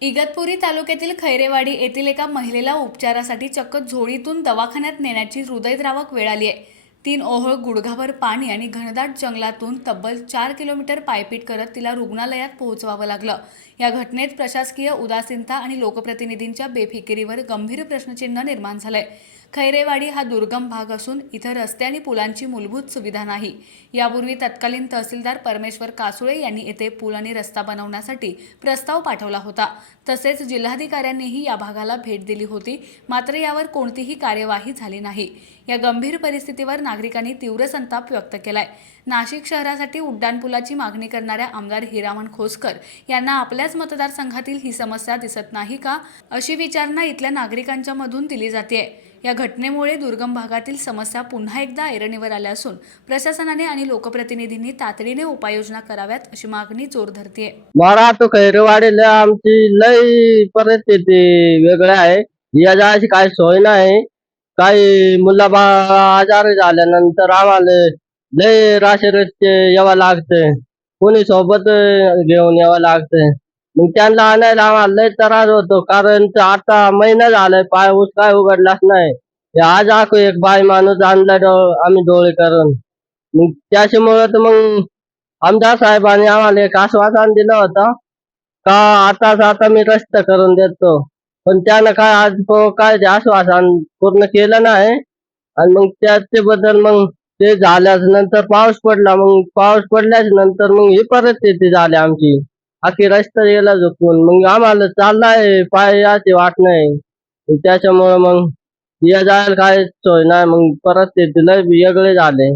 इगतपुरी तालुक्यातील खैरेवाडी येथील एका महिलेला उपचारासाठी चक्क झोळीतून दवाखान्यात नेण्याची हृदयद्रावक वेळ आली आहे. तीन ओहळ गुडघाभर पाणी आणि घनदाट जंगलातून तब्बल चार किलोमीटर पायपीट करत तिला रुग्णालयात पोहोचवावं लागलं. या घटनेत प्रशासकीय उदासीनता आणि लोकप्रतिनिधींच्या बेफिकिरीवर गंभीर प्रश्नचिन्ह निर्माण झालंय. खैरेवाडी हा दुर्गम भाग असून इथं रस्ते आणि पुलांची मूलभूत सुविधा नाही. यापूर्वी तत्कालीन तहसीलदार परमेश्वर कासुळे यांनी येथे पूल आणि रस्ता बनवण्यासाठी प्रस्ताव पाठवला होता. तसेच जिल्हाधिकाऱ्यांनीही या भागाला भेट दिली होती मात्र यावर कोणतीही कार्यवाही झाली नाही. या गंभीर परिस्थितीवर नागरिकांनी तीव्र संताप व्यक्त केलाय. नाशिक शहरासाठी उड्डाणपुलाची मागणी करणाऱ्या आमदार हिरामण खोसकर यांना आपल्याच मतदारसंघातील ही समस्या दिसत नाही का अशी विचारणा इथल्या नागरिकांच्या मधून दिली जाते या घटनेमुळे दुर्गम भागातील समस्या पुन्हा एकदा ऐरणीवर आल्या असून प्रशासनाने आणि लोकप्रतिनिधींनी तातडीने उपाययोजना कराव्यात अशी मागणी जोर धरतीये. मला तो खैरवाडीला आमची लय परिस्थिती वेगळ्या आहे. या जायची काही सोय नाही. काही मुलाबा आजारी झाल्यानंतर आम्हाला लय रस्ते यावं लागते. कोणी सोबत घेऊन यावं लागते. मग त्यांना आणायला आम्हाला लय त्रास होतो कारण आता महिना झालाय पाय ऊस काय उघडलाच नाही. हे आज आखो एक बाई माणूस आणला आम्ही डोळे करून. मग त्याच्यामुळं तर मग आमदार साहेबांनी आम्हाला एक आश्वासन दिलं होतं का आताच आता मी रस्ता करून देतो. पण त्यानं काय आज काय ते आश्वासन पूर्ण केलं नाही. आणि मग त्याच्याबद्दल मग ते झाल्याच नंतर पाऊस पडला मग पाऊस पडल्याच नंतर मग ही परिस्थिती झाली आमची. अखेर रस्ता गेला झोपून मग आम्हाला चाललाय पाय याची वाट नाही. त्याच्यामुळं मग या जायला काय सोय नाही. मग परत ते लय वेगळे झाले.